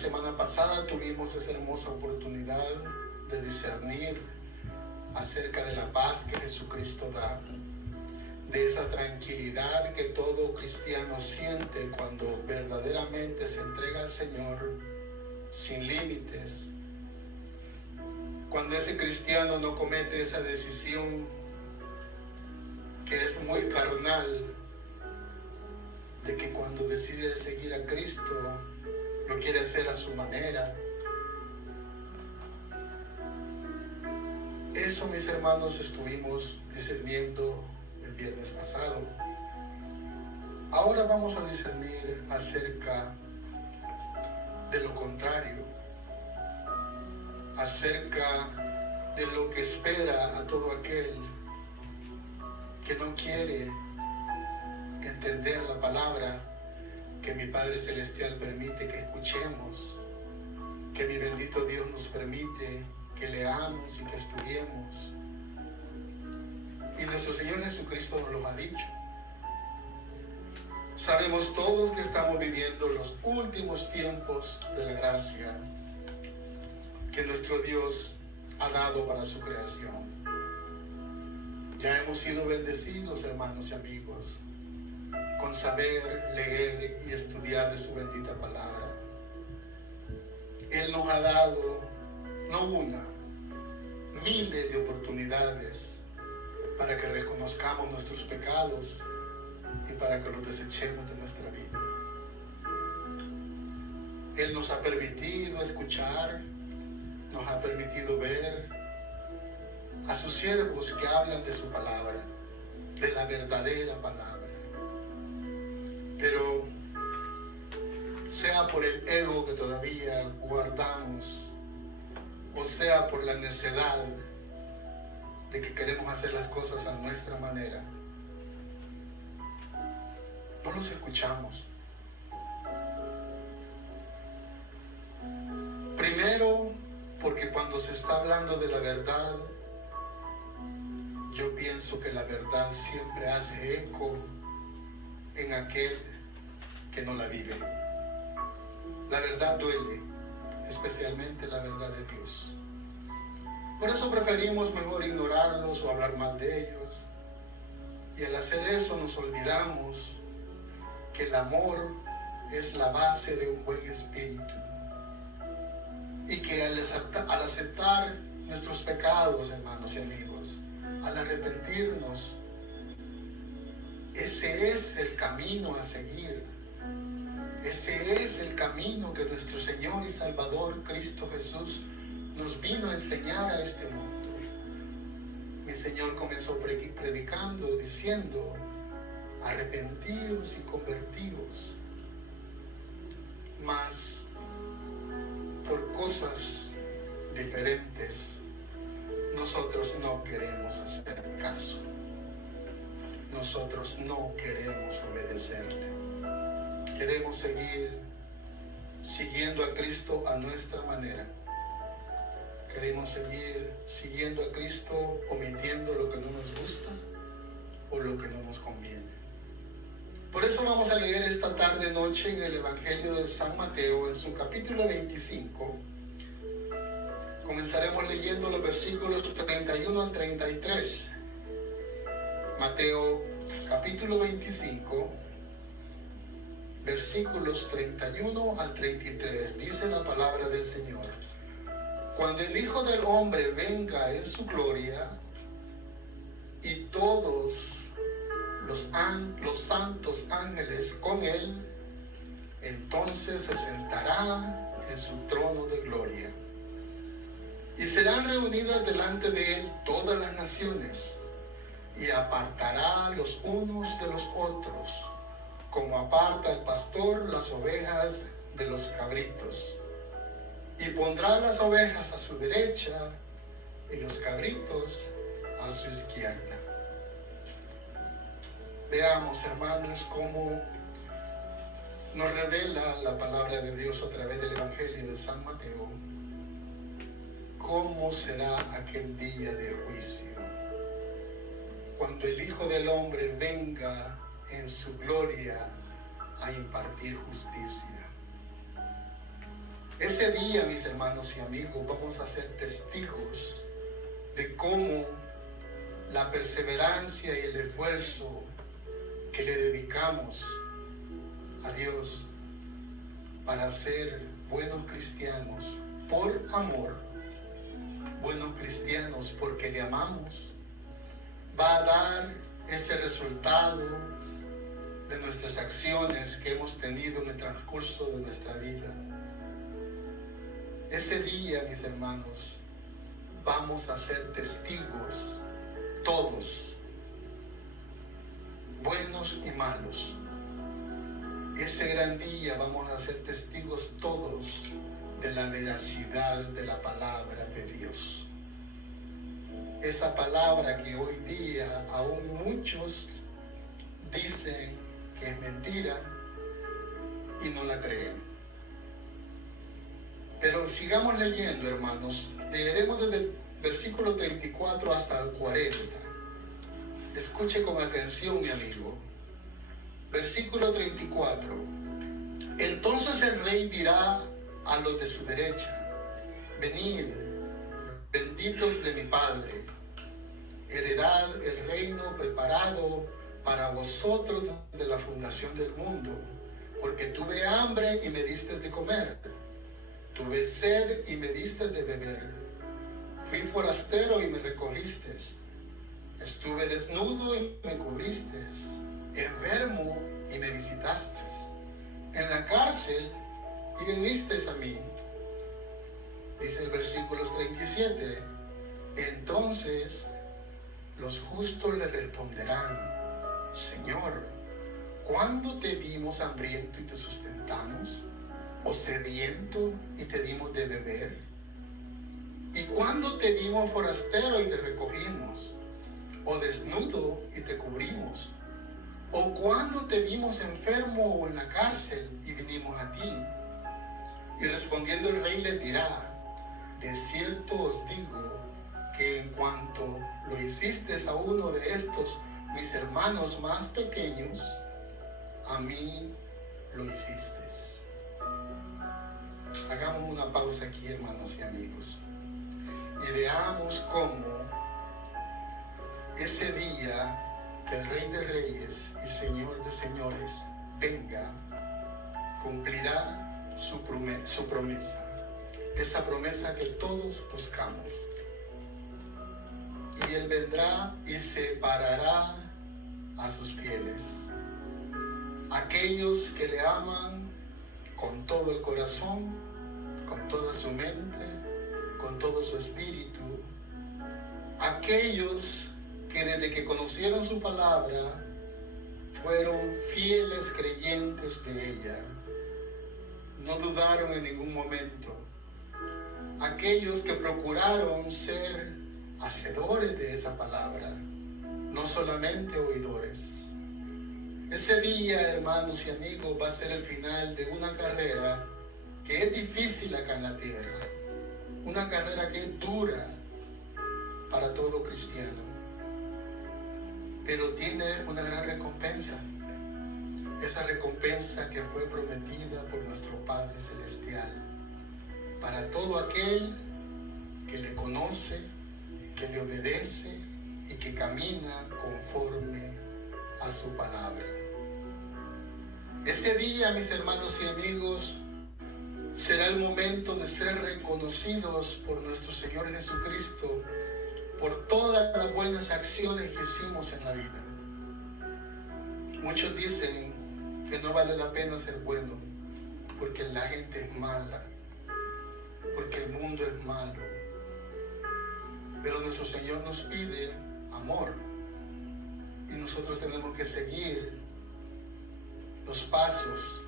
semana pasada tuvimos esa hermosa oportunidad de discernir acerca de la paz que Jesucristo da, de esa tranquilidad que todo cristiano siente cuando verdaderamente se entrega al Señor sin límites, cuando ese cristiano no comete esa decisión que es muy carnal, de que cuando decide seguir a Cristo lo quiere hacer a su manera. Eso, mis hermanos, estuvimos discerniendo el viernes pasado. Ahora vamos a discernir acerca de lo contrario, acerca de lo que espera a todo aquel que no quiere entender la palabra que mi Padre Celestial permite que escuchemos, que mi bendito Dios nos permite que leamos y que estudiemos. Y nuestro Señor Jesucristo nos lo ha dicho. Sabemos todos que estamos viviendo los últimos tiempos de la gracia que nuestro Dios ha dado para su creación. Ya hemos sido bendecidos, hermanos y amigos, con saber leer y estudiar de su bendita palabra. Él nos ha dado no una, miles de oportunidades para que reconozcamos nuestros pecados y para que los desechemos de nuestra vida. Él nos ha permitido escuchar, nos ha permitido ver a sus siervos que hablan de su palabra, de la verdadera palabra. Pero sea por el ego que todavía guardamos, o sea por la necedad de que queremos hacer las cosas a nuestra manera, no los escuchamos. Primero, porque cuando se está hablando de la verdad, yo pienso que la verdad siempre hace eco en aquel que no la vive. La verdad duele, especialmente la verdad de Dios. Por eso preferimos mejor ignorarlos o hablar mal de ellos. Y al hacer eso nos olvidamos que el amor es la base de un buen espíritu. Y que al aceptar nuestros pecados, hermanos y amigos, al arrepentirnos, ese es el camino a seguir. Ese es el camino que nuestro Señor y Salvador Cristo Jesús nos vino a enseñar a este mundo. Mi Señor comenzó predicando, diciendo: arrepentidos y convertidos. Mas por cosas diferentes nosotros no queremos hacer caso. Nosotros no queremos obedecerle. Queremos seguir siguiendo a Cristo a nuestra manera. Queremos seguir siguiendo a Cristo omitiendo lo que no nos gusta o lo que no nos conviene. Por eso vamos a leer esta tarde noche en el Evangelio de San Mateo, en su capítulo 25. Comenzaremos leyendo los versículos 31 al 33. Mateo capítulo 25, versículos 31 al 33. Dice la palabra del Señor: cuando el Hijo del Hombre venga en su gloria y todos los santos ángeles con él, entonces se sentará en su trono de gloria. Y serán reunidas delante de él todas las naciones, y apartará los unos de los otros, como aparta el pastor las ovejas de los cabritos. Y pondrá las ovejas a su derecha y los cabritos a su izquierda. Veamos, hermanos, cómo nos revela la palabra de Dios a través del Evangelio de San Mateo, cómo será aquel día de juicio, cuando el Hijo del Hombre venga en su gloria a impartir justicia. Ese día, mis hermanos y amigos, vamos a ser testigos de cómo la perseverancia y el esfuerzo que le dedicamos a Dios para ser buenos cristianos por amor, buenos cristianos porque le amamos, va a dar ese resultado de nuestras acciones que hemos tenido en el transcurso de nuestra vida. Ese día, mis hermanos, vamos a ser testigos todos, buenos y malos. Ese gran día vamos a ser testigos todos de la veracidad de la palabra de Dios. Esa palabra que hoy día aún muchos dicen que es mentira y no la creen. Pero sigamos leyendo, hermanos. Leeremos desde el versículo 34 hasta el 40. Escuche con atención, mi amigo. Versículo 34. Entonces el rey dirá a los de su derecha: venid, benditos de mi Padre, heredad el reino preparado para vosotros desde la fundación del mundo, porque tuve hambre y me diste de comer, tuve sed y me diste de beber, fui forastero y me recogiste, estuve desnudo y me cubriste, enfermo y me visitaste, en la cárcel y viniste a mí. Dice el versículo 37, entonces los justos le responderán: Señor, ¿cuándo te vimos hambriento y te sustentamos? ¿O sediento y te dimos de beber? ¿Y cuándo te vimos forastero y te recogimos? ¿O desnudo y te cubrimos? ¿O cuándo te vimos enfermo o en la cárcel y vinimos a ti? Y respondiendo el rey le dirá: de cierto os digo que en cuanto lo hiciste a uno de estos mis hermanos más pequeños, a mí lo hiciste. Hagamos una pausa aquí, hermanos y amigos, y veamos cómo ese día que el Rey de Reyes y Señor de Señores venga, cumplirá su promesa, esa promesa que todos buscamos. Y Él vendrá y separará a sus fieles, aquellos que le aman con todo el corazón, con toda su mente, con todo su espíritu, aquellos que desde que conocieron su palabra fueron fieles creyentes de ella, no dudaron en ningún momento, aquellos que procuraron ser hacedores de esa palabra, no solamente oidores. Ese día, hermanos y amigos, va a ser el final de una carrera que es difícil acá en la tierra, una carrera que es dura para todo cristiano, pero tiene una gran recompensa, esa recompensa que fue prometida por nuestro Padre Celestial, para todo aquel que le conoce, que le obedece y que camina conforme a su palabra. Ese día, mis hermanos y amigos, será el momento de ser reconocidos por nuestro Señor Jesucristo por todas las buenas acciones que hicimos en la vida. Muchos dicen que no vale la pena ser bueno porque la gente es mala, porque el mundo es malo. Pero nuestro Señor nos pide amor y nosotros tenemos que seguir los pasos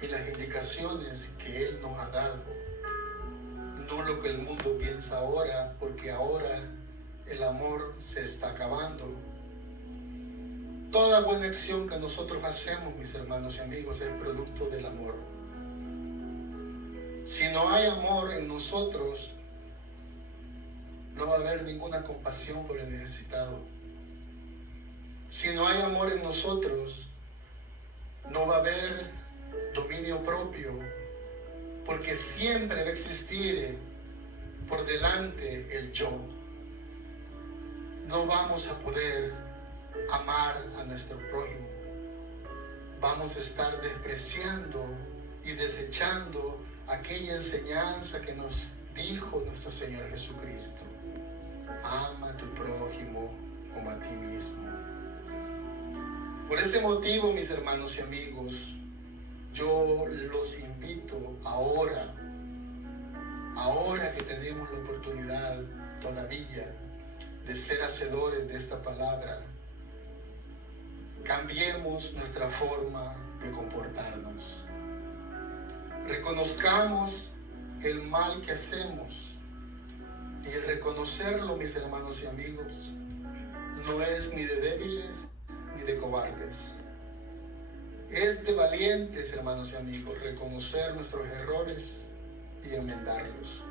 y las indicaciones que Él nos ha dado, no lo que el mundo piensa ahora, porque ahora el amor se está acabando. Toda buena acción que nosotros hacemos, mis hermanos y amigos, es producto del amor. Si no hay amor en nosotros, no va a haber ninguna compasión por el necesitado. Si no hay amor en nosotros, no va a haber dominio propio porque siempre va a existir por delante el yo. No vamos a poder amar a nuestro prójimo. Vamos a estar despreciando y desechando aquella enseñanza que nos dijo nuestro Señor Jesucristo. Ama a tu prójimo como a ti mismo. Por ese motivo, mis hermanos y amigos, yo los invito ahora que tenemos la oportunidad todavía de ser hacedores de esta palabra, cambiemos nuestra forma de comportarnos. Reconozcamos el mal que hacemos, y el reconocerlo, mis hermanos y amigos, no es ni de débiles ni de cobardes. Es de valientes, hermanos y amigos, reconocer nuestros errores y enmendarlos.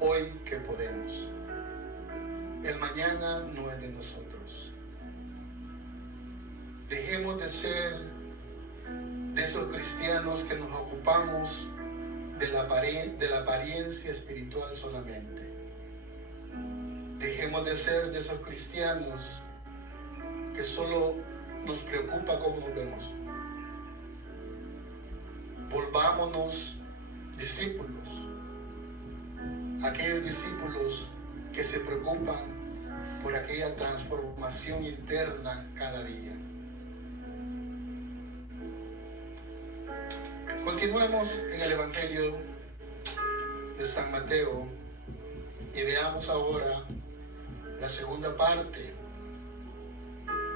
Hoy que podemos. El mañana no es de nosotros. Dejemos de ser de esos cristianos que nos ocupamos de la apariencia espiritual solamente. Dejemos de ser de esos cristianos que solo nos preocupa cómo nos vemos. Volvámonos discípulos, aquellos discípulos que se preocupan por aquella transformación interna cada día. Continuemos en el Evangelio de San Mateo y veamos ahora la segunda parte,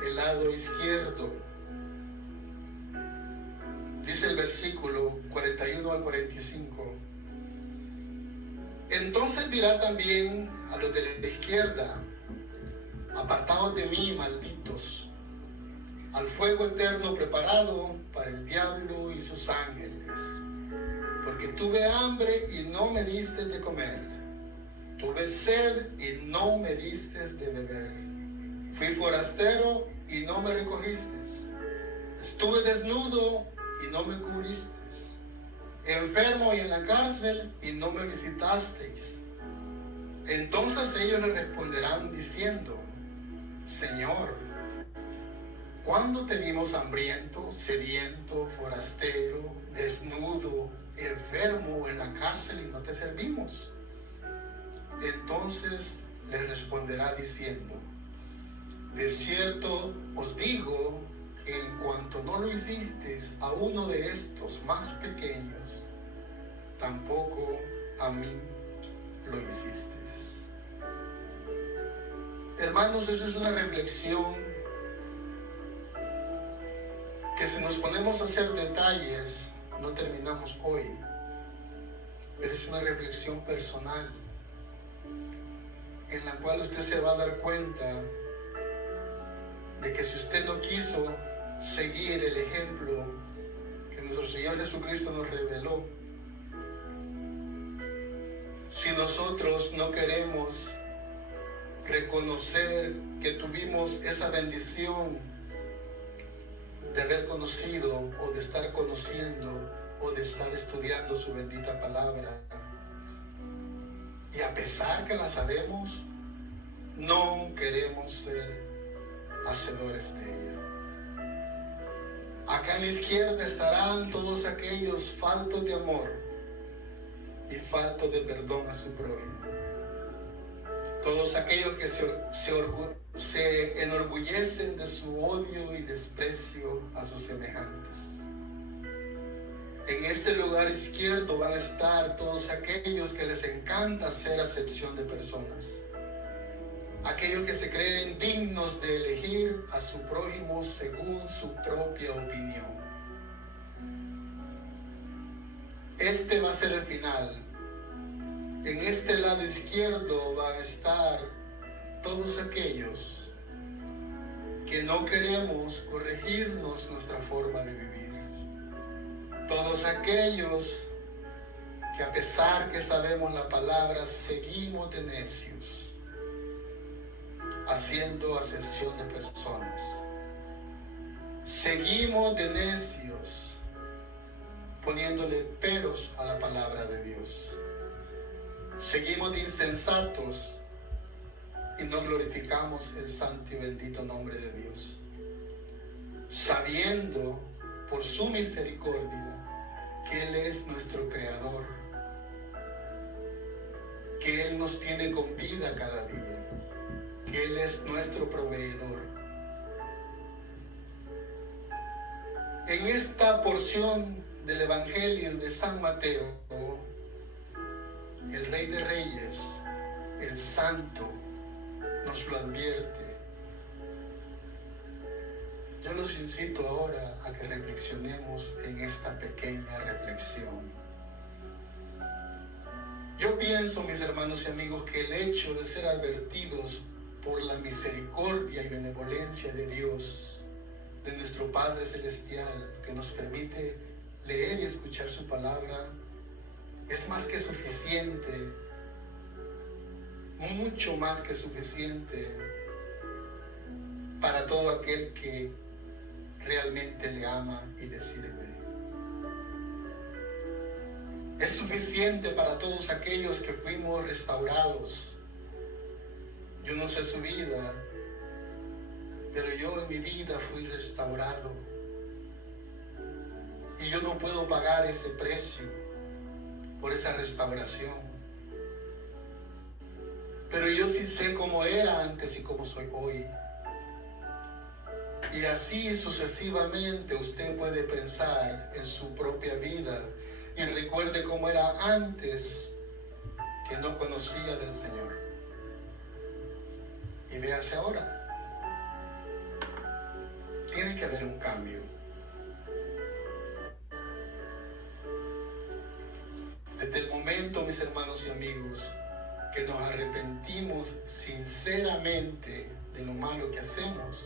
el lado izquierdo. Dice el versículo 41 al 45. Entonces dirá también a los de la izquierda: apartaos de mí, malditos, al fuego eterno preparado para el diablo y sus ángeles. Porque tuve hambre y no me diste de comer. Tuve sed y no me diste de beber. Fui forastero y no me recogiste. Estuve desnudo y no me cubriste. Enfermo y en la cárcel y no me visitasteis. Entonces ellos le responderán diciendo: Señor, ¿cuándo te vimos hambriento, sediento, forastero, desnudo, enfermo en la cárcel y no te servimos? Entonces le responderá diciendo: de cierto os digo que en cuanto no lo hicisteis a uno de estos más pequeños, tampoco a mí lo hicisteis. Hermanos, esa es una reflexión que si nos ponemos a hacer detalles no terminamos hoy, pero es una reflexión personal en la cual usted se va a dar cuenta de que si usted no quiso seguir el ejemplo que nuestro Señor Jesucristo nos reveló, si nosotros no queremos reconocer que tuvimos esa bendición de haber conocido o de estar conociendo o de estar estudiando su bendita palabra, y a pesar que la sabemos, no queremos ser hacedores de ella. Acá a la izquierda estarán todos aquellos faltos de amor y faltos de perdón a su prójimo. Todos aquellos que se enorgullecen de su odio y desprecio a sus semejantes. En este lugar izquierdo van a estar todos aquellos que les encanta hacer acepción de personas. Aquellos que se creen dignos de elegir a su prójimo según su propia opinión. Este va a ser el final. En este lado izquierdo van a estar todos aquellos que no queremos corregirnos nuestra forma de vivir. Todos aquellos que a pesar que sabemos la palabra, seguimos de necios, haciendo acepción de personas. Seguimos de necios poniéndole peros a la palabra de Dios. Seguimos de insensatos y no glorificamos el santo y bendito nombre de Dios, sabiendo por su misericordia que Él es nuestro creador, que Él nos tiene con vida cada día, que Él es nuestro proveedor. En esta porción del Evangelio de San Mateo, el Rey de Reyes, el Santo, nos lo advierte. Yo los incito ahora a que reflexionemos en esta pequeña reflexión. Yo pienso, mis hermanos y amigos, que el hecho de ser advertidos por la misericordia y benevolencia de Dios, de nuestro Padre Celestial, que nos permite leer y escuchar su palabra, es más que suficiente, mucho más que suficiente para todo aquel que realmente le ama y le sirve. Es suficiente para todos aquellos que fuimos restaurados. Yo no sé su vida, pero yo en mi vida fui restaurado. Y yo no puedo pagar ese precio por esa restauración. Pero yo sí sé cómo era antes y cómo soy hoy. Y así sucesivamente usted puede pensar en su propia vida y recuerde cómo era antes que no conocía del Señor. Y véase ahora. Tiene que haber un cambio. Desde el momento, mis hermanos y amigos, que nos arrepentimos sinceramente de lo malo que hacemos,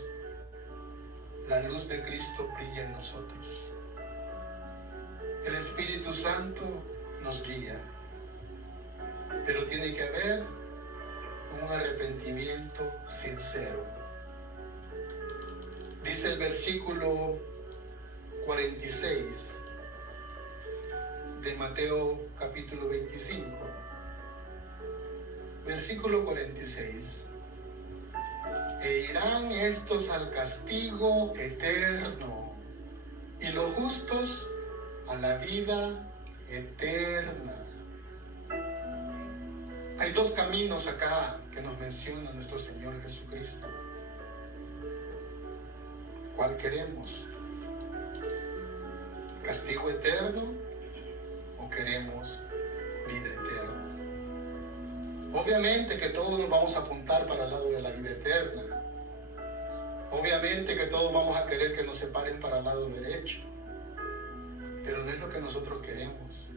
la luz de Cristo brilla en nosotros. El Espíritu Santo nos guía, pero tiene que haber un arrepentimiento sincero. Dice el versículo 46 de Mateo capítulo 25, versículo 46. E irán estos al castigo eterno, y los justos a la vida eterna. Hay dos caminos acá que nos menciona nuestro Señor Jesucristo. ¿Cuál queremos? ¿Castigo eterno o queremos vida eterna? Obviamente que todos nos vamos a apuntar para el lado de la vida eterna. Obviamente que todos vamos a querer que nos separen para el lado derecho. Pero no es lo que nosotros queremos.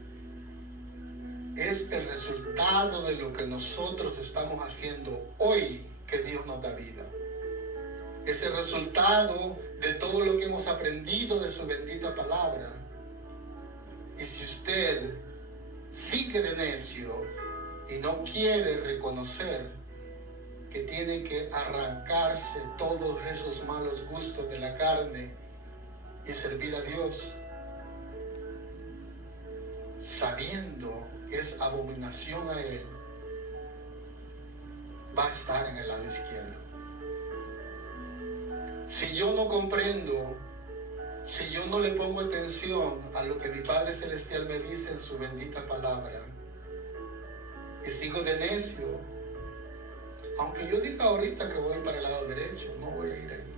Es el resultado de lo que nosotros estamos haciendo hoy que Dios nos da vida. Es el resultado de todo lo que hemos aprendido de su bendita palabra. Y si usted sigue de necio y no quiere reconocer que tiene que arrancarse todos esos malos gustos de la carne y servir a Dios, sabiendo que es abominación a Él, va a estar en el lado izquierdo. Si yo no comprendo, si yo no le pongo atención a lo que mi Padre Celestial me dice en su bendita palabra, y sigo de necio, aunque yo diga ahorita que voy para el lado derecho, no voy a ir ahí.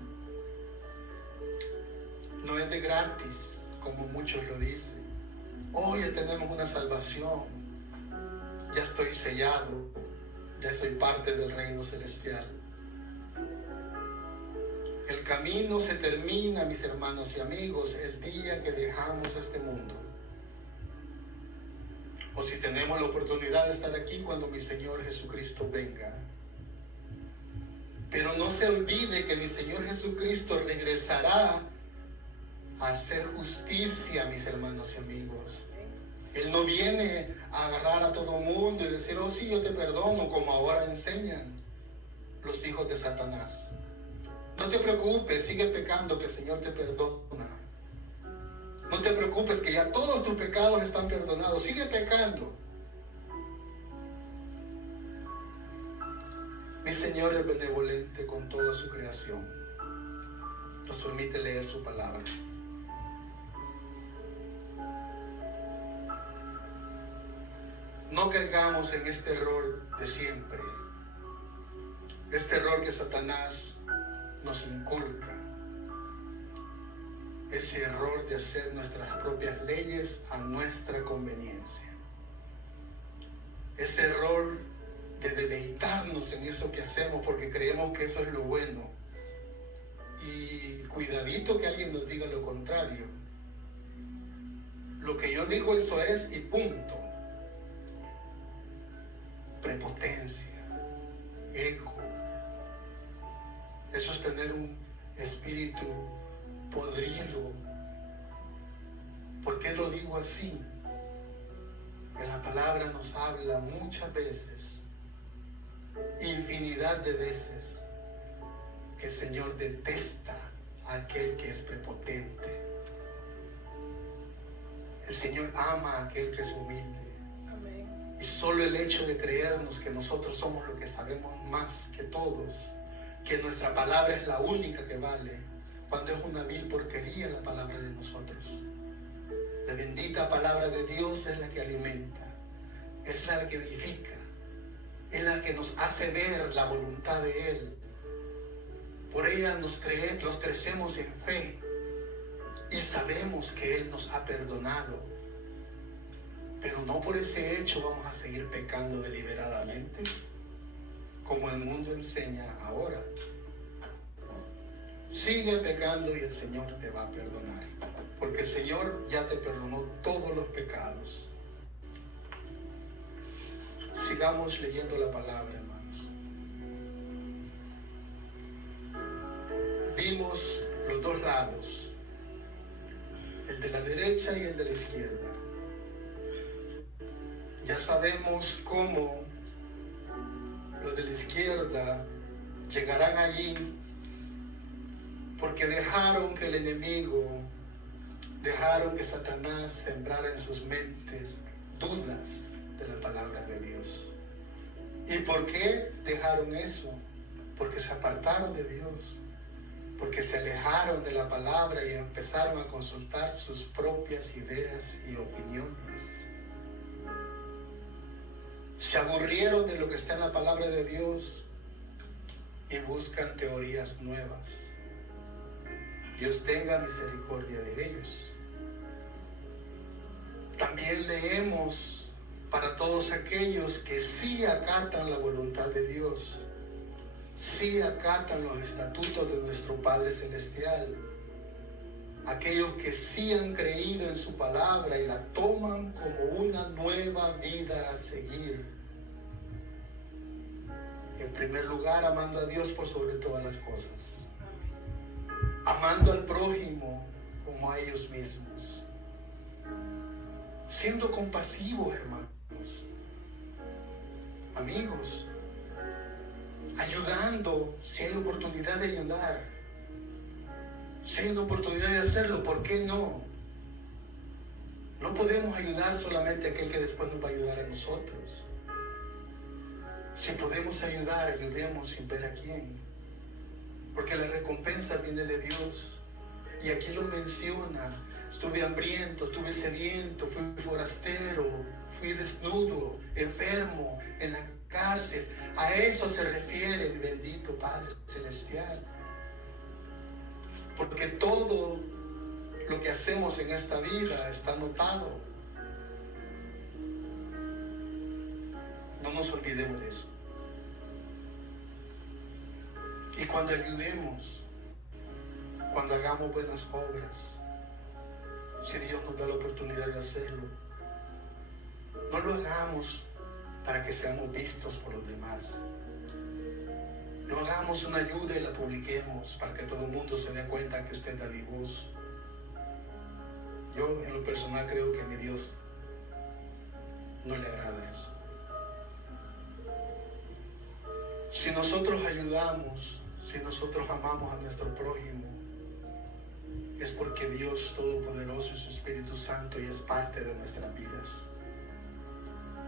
No es de gratis, como muchos lo dicen. Hoy ya tenemos una salvación, ya estoy sellado, ya soy parte del reino celestial. El camino se termina, mis hermanos y amigos, el día que dejamos este mundo. O si tenemos la oportunidad de estar aquí cuando mi Señor Jesucristo venga. Pero no se olvide que mi Señor Jesucristo regresará a hacer justicia, mis hermanos y amigos. Él no viene a agarrar a todo mundo y decir, oh sí, yo te perdono, como ahora enseñan los hijos de Satanás. No te preocupes, sigue pecando, que el Señor te perdona. No te preocupes que ya todos tus pecados están perdonados. Sigue pecando. Mi Señor es benevolente con toda su creación. Nos permite leer su palabra. No caigamos en este error de siempre. Este error que Satanás nos inculca. Ese error de hacer nuestras propias leyes a nuestra conveniencia. Ese error de deleitarnos en eso que hacemos porque creemos que eso es lo bueno. Y cuidadito que alguien nos diga lo contrario. Lo que yo digo eso es y punto. Prepotencia, ego. Eso es tener un espíritu podrido. ¿Por qué lo digo así? Que la palabra nos habla muchas veces, infinidad de veces, que el Señor detesta a aquel que es prepotente. El Señor ama a aquel que es humilde. Y solo el hecho de creernos que nosotros somos lo que sabemos más que todos, que nuestra palabra es la única que vale, cuando es una vil porquería la palabra de nosotros. La bendita palabra de Dios es la que alimenta, es la que edifica, es la que nos hace ver la voluntad de Él. Por ella nos crecemos en fe y sabemos que Él nos ha perdonado. Pero no por ese hecho vamos a seguir pecando deliberadamente, como el mundo enseña ahora. Sigue pecando y el Señor te va a perdonar, porque el Señor ya te perdonó todos los pecados. Sigamos leyendo la palabra, hermanos. Vimos los dos lados, el de la derecha y el de la izquierda. Ya sabemos cómo los de la izquierda llegarán allí porque dejaron que el enemigo, dejaron que Satanás sembrara en sus mentes dudas de la palabra de Dios. ¿Y por qué dejaron eso? Porque se apartaron de Dios, porque se alejaron de la palabra y empezaron a consultar sus propias ideas y opiniones. Se aburrieron de lo que está en la palabra de Dios y buscan teorías nuevas. Dios tenga misericordia de ellos. También leemos para todos aquellos que sí acatan la voluntad de Dios, sí acatan los estatutos de nuestro Padre Celestial, aquellos que sí han creído en su palabra y la toman como una nueva vida a seguir. En primer lugar, amando a Dios por sobre todas las cosas. Amando al prójimo como a ellos mismos. Siendo compasivos, hermanos. Amigos. Ayudando si hay oportunidad de ayudar. Si hay una oportunidad de hacerlo, ¿por qué no? No podemos ayudar solamente a aquel que después nos va a ayudar a nosotros. Si podemos ayudar, ayudemos sin ver a quién. Porque la recompensa viene de Dios. Y aquí lo menciona. Estuve hambriento, estuve sediento, fui forastero, fui desnudo, enfermo, en la cárcel. A eso se refiere el bendito Padre Celestial. Porque todo lo que hacemos en esta vida está anotado. No nos olvidemos de eso. Y cuando ayudemos, cuando hagamos buenas obras, si Dios nos da la oportunidad de hacerlo, no lo hagamos para que seamos vistos por los demás. No hagamos una ayuda y la publiquemos para que todo el mundo se dé cuenta que usted es dadivoso. Yo en lo personal creo que a mi Dios no le agrada eso. Si nosotros ayudamos, si nosotros amamos a nuestro prójimo, es porque Dios Todopoderoso y su Espíritu Santo ya es parte de nuestras vidas.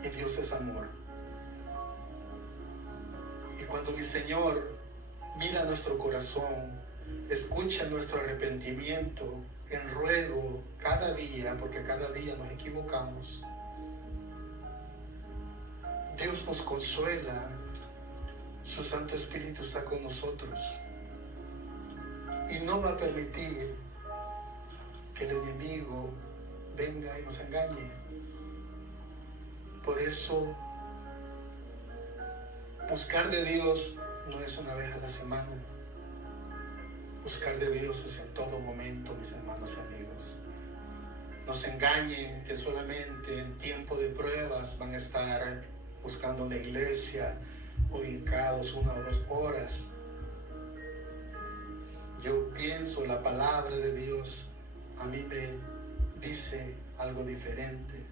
Y Dios es amor. Y cuando mi Señor mira nuestro corazón, escucha nuestro arrepentimiento en ruego cada día, porque cada día nos equivocamos, Dios nos consuela, su Santo Espíritu está con nosotros y no va a permitir que el enemigo venga y nos engañe. Por eso, buscar de Dios no es una vez a la semana. Buscar de Dios es en todo momento, mis hermanos y amigos. No se engañen que solamente en tiempo de pruebas van a estar buscando una iglesia o hincados 1 o 2 horas. Yo pienso, la palabra de Dios a mí me dice algo diferente.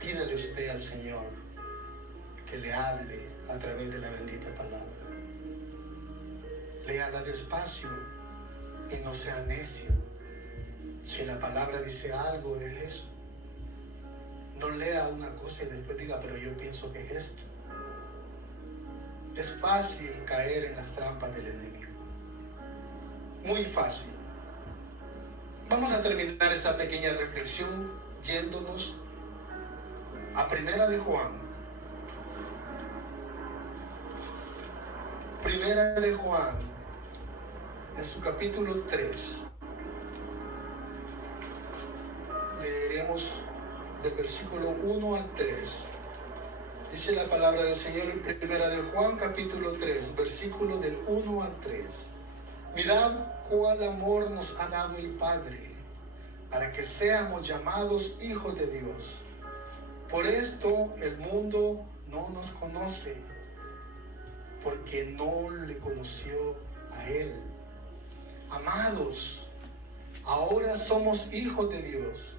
Pídale usted al Señor que le hable a través de la bendita palabra. Léala despacio y no sea necio. Si la palabra dice algo, es eso. No lea una cosa y después diga, pero yo pienso que es esto. Es fácil caer en las trampas del enemigo. Muy fácil. Vamos a terminar esta pequeña reflexión yéndonos a Primera de Juan. Primera de Juan, en su capítulo 3. Leeremos del versículo 1 al 3. Dice la palabra del Señor en Primera de Juan, capítulo 3, versículo del 1 al 3. Mirad cuál amor nos ha dado el Padre, para que seamos llamados hijos de Dios. Por esto el mundo no nos conoce, porque no le conoció a Él. Amados, ahora somos hijos de Dios,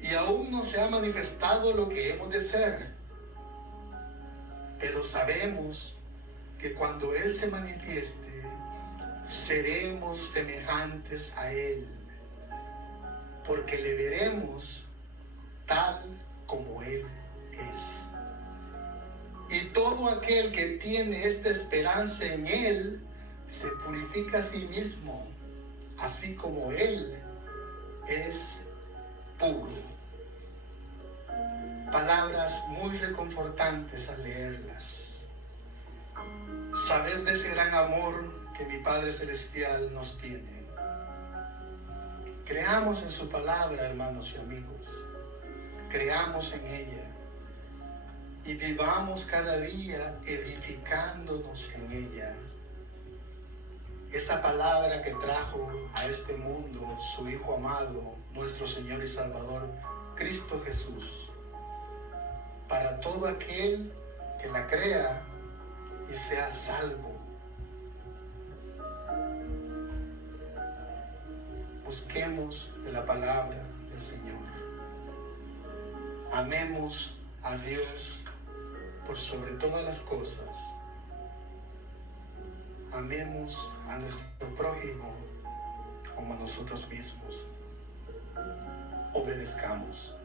y aún no se ha manifestado lo que hemos de ser. Pero sabemos que cuando Él se manifieste, seremos semejantes a Él, porque le veremos tal como Él es. Y todo aquel que tiene esta esperanza en Él, se purifica a sí mismo, así como Él es puro. Palabras muy reconfortantes al leerlas. Saber de ese gran amor que mi Padre Celestial nos tiene. Creamos en su palabra, hermanos y amigos. Creamos en ella. Y vivamos cada día edificándonos en ella. Esa palabra que trajo a este mundo su Hijo amado, nuestro Señor y Salvador, Cristo Jesús. Para todo aquel que la crea y sea salvo. Busquemos de la palabra del Señor. Amemos a Dios por sobre todas las cosas. Amemos a nuestro prójimo como a nosotros mismos. Obedezcamos.